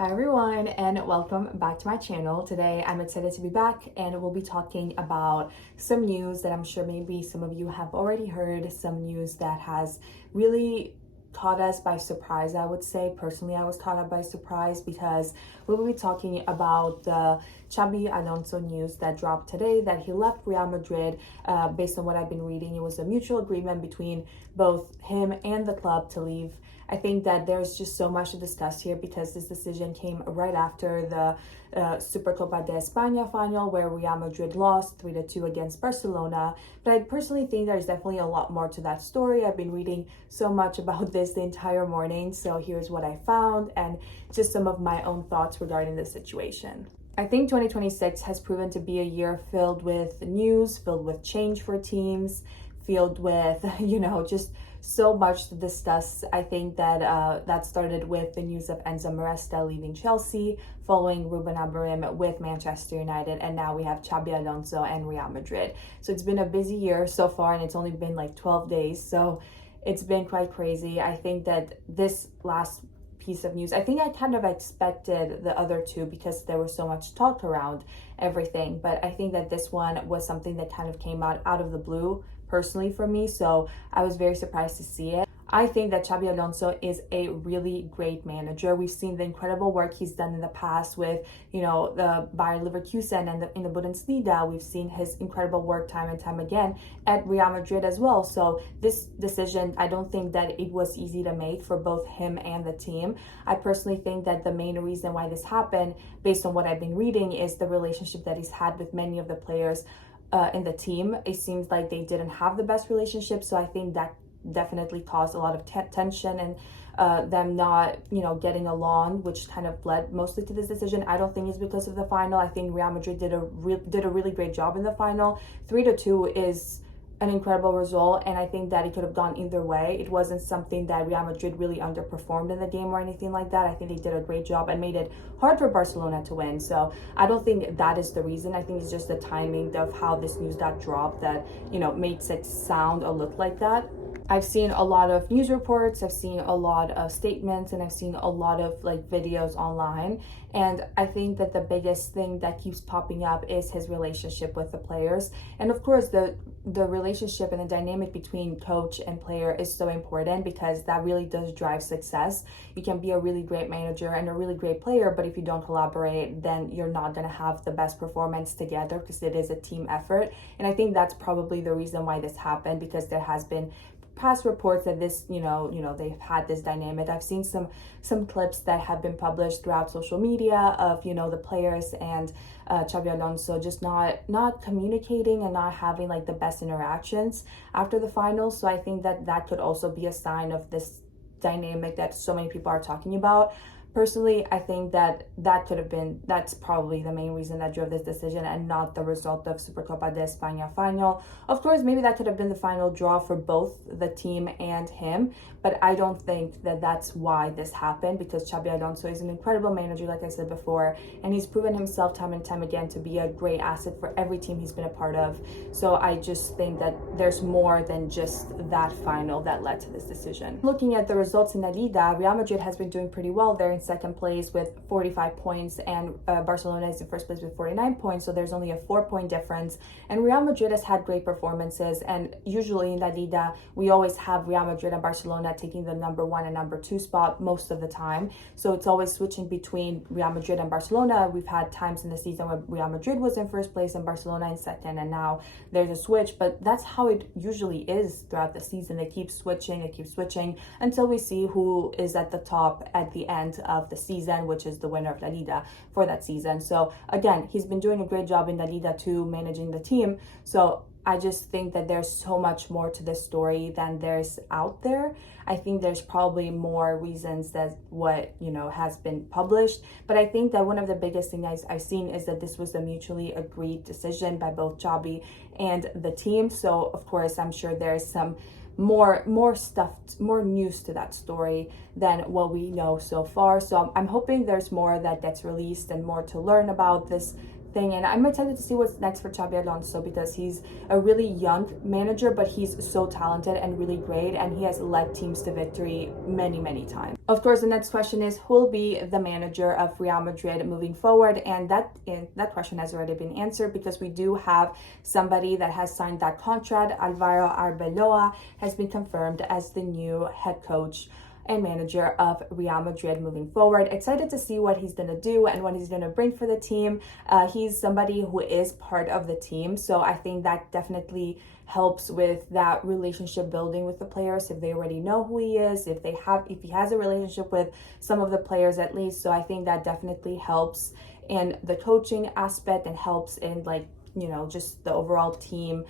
Hi everyone and welcome back to my channel. Today I'm excited to be back and we'll be talking about some news that I'm sure maybe some of you have already heard, some news that has really caught us by surprise. I would say personally I was caught up by surprise because we will be talking about the Xabi Alonso news that dropped today that he left Real Madrid. Based on what I've been reading, it was a mutual agreement between both him and the club to leave. I think that there's just so much to discuss here because this decision came right after the Supercopa de España final where Real Madrid lost 3-2 against Barcelona. But I personally think there's definitely a lot more to that story. I've been reading so much about this the entire morning, so here's what I found and just some of my own thoughts regarding this situation. I think 2026 has proven to be a year filled with news, filled with change for teams, filled with, just so much to discuss. I think that that started with the news of Enzo Maresca leaving Chelsea, following Ruben Amorim with Manchester United, and now we have Xabi Alonso and Real Madrid. So it's been a busy year so far, and it's only been like 12 days, so it's been quite crazy. I think that this last piece of news, I think I kind of expected the other two because there was so much talk around everything, but I think that this one was something that kind of came out of the blue personally for me, so I was very surprised to see it. I think that Xabi Alonso is a really great manager. We've seen the incredible work he's done in the past with, the Bayer Leverkusen and in the Bundesliga. We've seen his incredible work time and time again at Real Madrid as well. So this decision, I don't think that it was easy to make for both him and the team. I personally think that the main reason why this happened, based on what I've been reading, is the relationship that he's had with many of the players in the team. It seems like they didn't have the best relationship, so I think that definitely caused a lot of tension and them not getting along, which kind of led mostly to this decision. I don't think it's because of the final. I think Real Madrid did a really great job in the final. 3-2 is an incredible result, and I think that it could have gone either way. It wasn't something that Real Madrid really underperformed in the game or anything like that. I think they did a great job and made it hard for Barcelona to win. So I don't think that is the reason. I think it's just the timing of how this news got dropped that makes it sound or look like that. I've seen a lot of news reports, I've seen a lot of statements, and I've seen a lot of videos online. And I think that the biggest thing that keeps popping up is his relationship with the players. And of course, the relationship and the dynamic between coach and player is so important because that really does drive success. You can be a really great manager and a really great player, but if you don't collaborate, then you're not going to have the best performance together because it is a team effort. And I think that's probably the reason why this happened, because there has been past reports that this, they've had this dynamic. I've seen some clips that have been published throughout social media of, the players and Xabi Alonso just not communicating and not having the best interactions after the final. So I think that could also be a sign of this dynamic that so many people are talking about. Personally, I think that's probably the main reason that drove this decision and not the result of Supercopa de España final. Of course, maybe that could have been the final draw for both the team and him, but I don't think that that's why this happened, because Xabi Alonso is an incredible manager, like I said before, and he's proven himself time and time again to be a great asset for every team he's been a part of. So I just think that there's more than just that final that led to this decision. Looking at the results in La Liga, Real Madrid has been doing pretty well. They're in second place with 45 points and Barcelona is in first place with 49 points, so there's only a 4-point difference. And Real Madrid has had great performances, and usually in La Liga we always have Real Madrid and Barcelona taking the number 1 and number 2 spot most of the time, so it's always switching between Real Madrid and Barcelona. We've had times in the season where Real Madrid was in first place and Barcelona in second, and now there's a switch, but that's how it usually is throughout the season. They keep switching until we see who is at the top at the end of the season, which is the winner of La Liga for that season. So again, he's been doing a great job in La Liga too, managing the team. So I just think that there's so much more to this story than there's out there. I think there's probably more reasons than what has been published, but I think that one of the biggest things I've seen is that this was a mutually agreed decision by both Xabi and the team. So of course, I'm sure there's some more news to that story than what we know so far. So I'm hoping there's more that gets released and more to learn about this thing, and I'm excited to see what's next for Xabi Alonso, because he's a really young manager, but he's so talented and really great, and he has led teams to victory many times. Of course, the next question is, who will be the manager of Real Madrid moving forward? And that question has already been answered, because we do have somebody that has signed that contract. Alvaro Arbeloa has been confirmed as the new head coach and manager of Real Madrid moving forward. Excited to see what he's going to do and what he's going to bring for the team. He's somebody who is part of the team, so I think that definitely helps with that relationship building with the players, if they already know who he is, if he has a relationship with some of the players at least. So I think that definitely helps in the coaching aspect and helps in, like, you know, just the overall team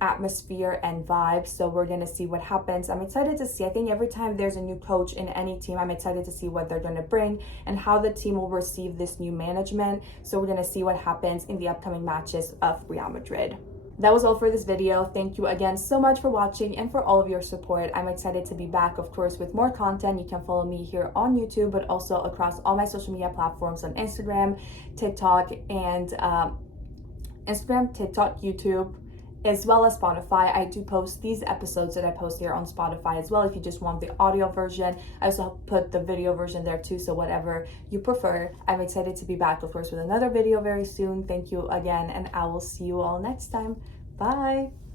atmosphere and vibes. So we're gonna see what happens. I'm excited to see. I think every time there's a new coach in any team, I'm excited to see what they're gonna bring and how the team will receive this new management. So we're gonna see what happens in the upcoming matches of Real Madrid. That was all for this video. Thank you again so much for watching and for all of your support. I'm excited to be back, of course, with more content. You can follow me here on YouTube, but also across all my social media platforms on Instagram, TikTok, and YouTube, as well as Spotify. I do post these episodes that I post here on Spotify as well, if you just want the audio version. I also put the video version there too, so whatever you prefer. I'm excited to be back, of course, with another video very soon. Thank you again, and I will see you all next time. Bye!